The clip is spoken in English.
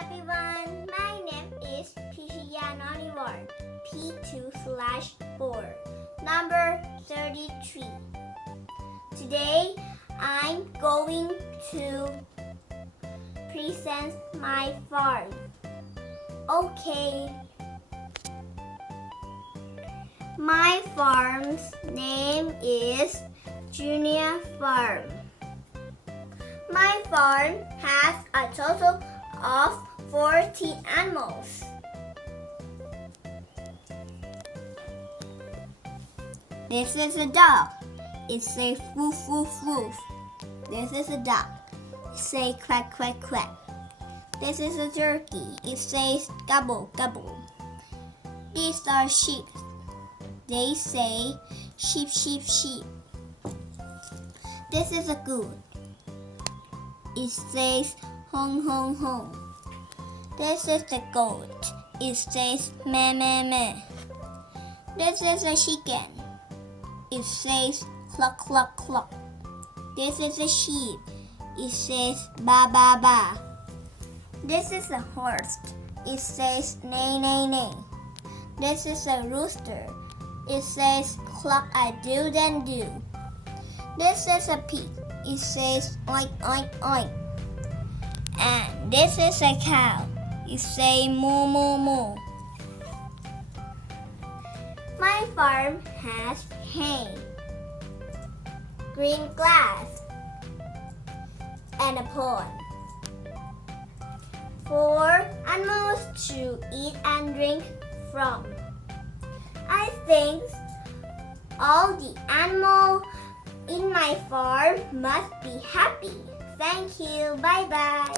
everyone, my name is Pishiyanoniwar, P2/4, number 33. Today, I'm going to present my farm. Okay. My farm's name is Junior Farm. My farm has a total of 40 animals. This is a dog. It says woof woof woof. This is a duck. It says quack quack quack. This is a turkey. It says gobble gobble. These are sheep. They say sheep sheep sheep. This is a goat. It says hong hong hong. This is the goat. It says meh meh meh. This is a chicken. It says cluck cluck cluck. This is a sheep. It says ba ba ba. This is a horse. It says neigh neigh neigh. This is a rooster. It says cluck I do then do. This is a pig. It says oink oink oink. And this is a cow. It says moo moo moo. My farm has hay, green grass, and a pond for animals to eat and drink from. I think all the animals in my farm must be happy. Thank you. Bye bye.